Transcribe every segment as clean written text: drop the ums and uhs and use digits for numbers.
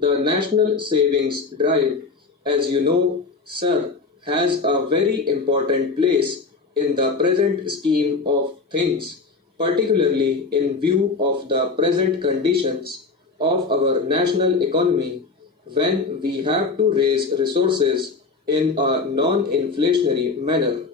The National Savings Drive, as you know, sir, has a very important place in the present scheme of things, particularly in view of the present conditions of our national economy when we have to raise resources in a non inflationary manner.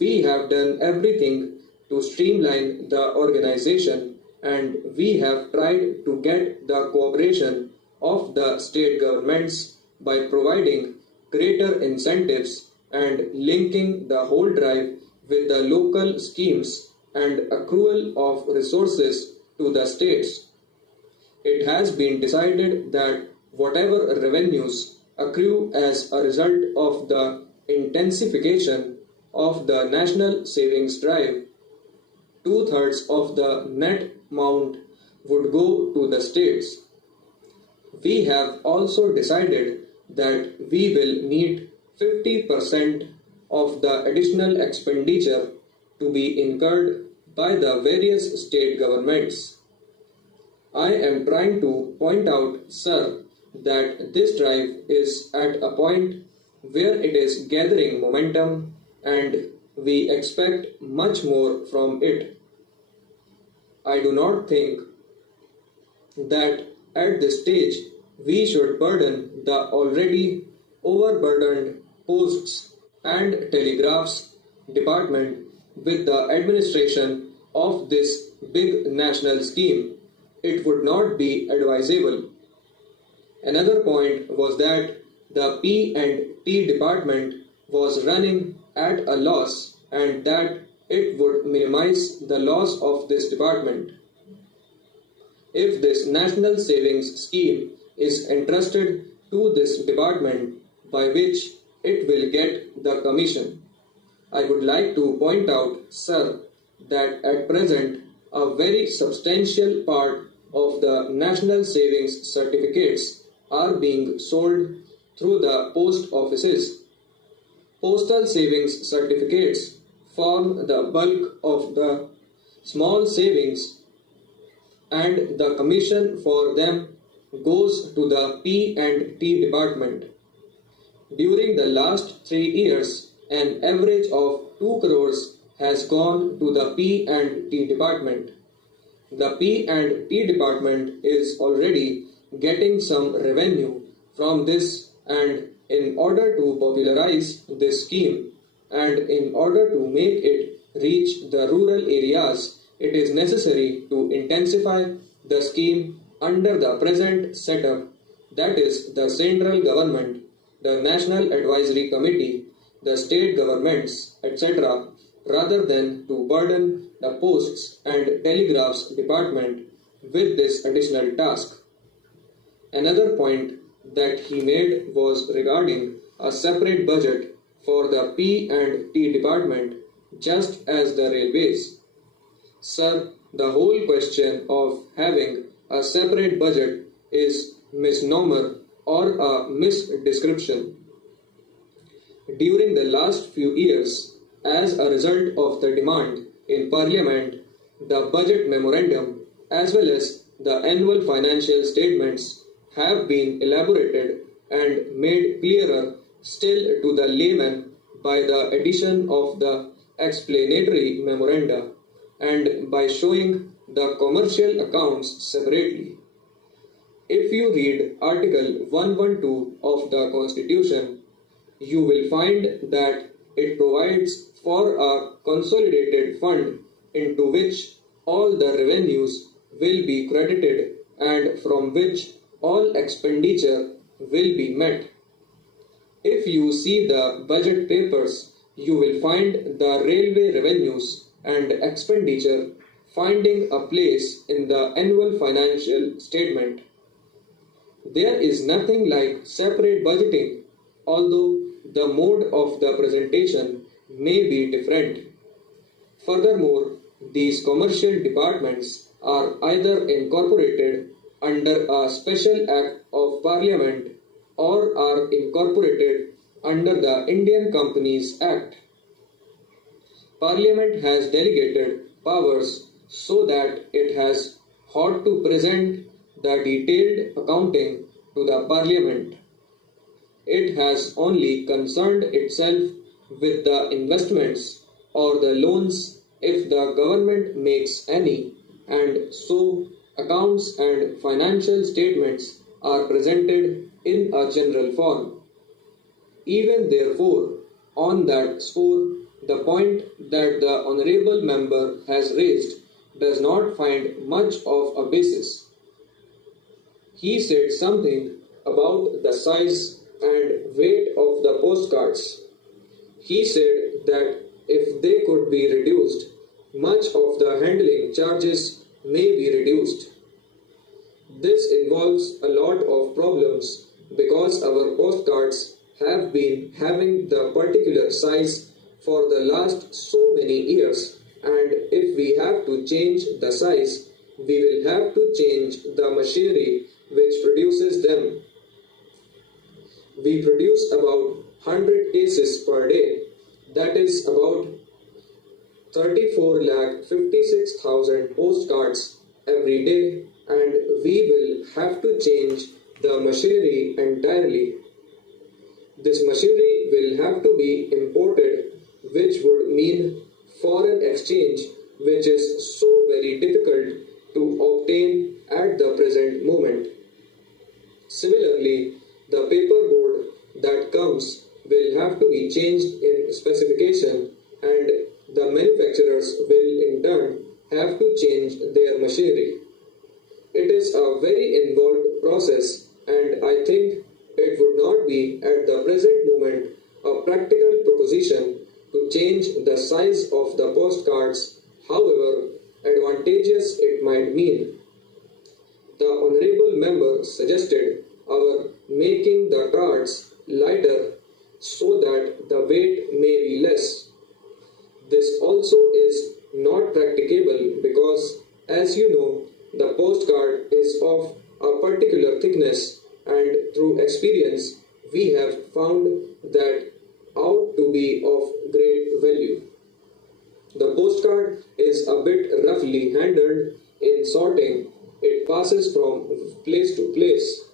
We have done everything to streamline the organization and we have tried to get the cooperation of the state governments by providing greater incentives and linking the whole drive with the local schemes and accrual of resources to the states. It has been decided that whatever revenues accrue as a result of the intensification of the national savings drive, two-thirds of the net amount would go to the states. We have also decided that we will need 50% of the additional expenditure to be incurred by the various state governments. I am trying to point out, sir, that this drive is at a point where it is gathering momentum and we expect much more from it. I do not think that at this stage we should burden the already overburdened posts and telegraphs department with the administration of this big national scheme. It would not be advisable. Another point was that the P&T department was running at a loss and that it would minimize the loss of this department. If this national savings scheme is entrusted to this department by which it will get the commission. I would like to point out, sir, that at present a very substantial part of the national savings certificates are being sold through the post offices. Postal savings certificates form the bulk of the small savings and the commission for them goes to the P&T department. During the last 3 years, an average of 2 crores has gone to the P&T department. The P&T department is already getting some revenue from this, and in order to popularize this scheme and in order to make it reach the rural areas, it is necessary to intensify the scheme under the present setup, that is the central government, the National Advisory Committee, the state governments, etc., rather than to burden the posts and telegraphs department with this additional task. Another point that he made was regarding a separate budget for the P&T department, just as the railways. Sir, the whole question of having a separate budget is misnomer or a misdescription. During the last few years, as a result of the demand in Parliament, the budget memorandum as well as the annual financial statements have been elaborated and made clearer still to the layman by the addition of the explanatory memoranda and by showing the commercial accounts separately. If you read Article 112 of the Constitution, you will find that it provides for a consolidated fund into which all the revenues will be credited and from which all expenditure will be met. If you see the budget papers, you will find the railway revenues and expenditure finding a place in the annual financial statement. There is nothing like separate budgeting, although the mode of the presentation may be different. Furthermore, these commercial departments are either incorporated under a special act of Parliament or are incorporated under the Indian Companies Act. Parliament has delegated powers so that it has ought to present the detailed accounting to the Parliament. It has only concerned itself with the investments or the loans if the government makes any, and so accounts and financial statements are presented in a general form. Even therefore, on that score, the point that the honourable member has raised does not find much of a basis. He said something about the size and weight of the postcards. He said that if they could be reduced, much of the handling charges may be reduced. This involves a lot of problems because our postcards have been having the particular size for the last so many years, and if we have to change the size, we will have to change the machinery which produces them. We produce about 100 cases per day, that is about 34,56,000 postcards every day, and we will have to change the machinery entirely. This machinery will have to be imported, which would mean foreign exchange, which is so very difficult to obtain at the present moment. Similarly, the paperboard that comes will have to be changed in specification, and the manufacturers will in turn have to change their machinery. It is a very involved process, and I think it would not be at the present moment a practical proposition to change the size of the postcards, however advantageous it might mean. The honourable member suggested our making the cards lighter so that the weight may be less. This also is not practicable because, as you know, the postcard is of a particular thickness, and through experience we have found that out to be of great value. The postcard is a bit roughly handled in sorting. It passes from place to place.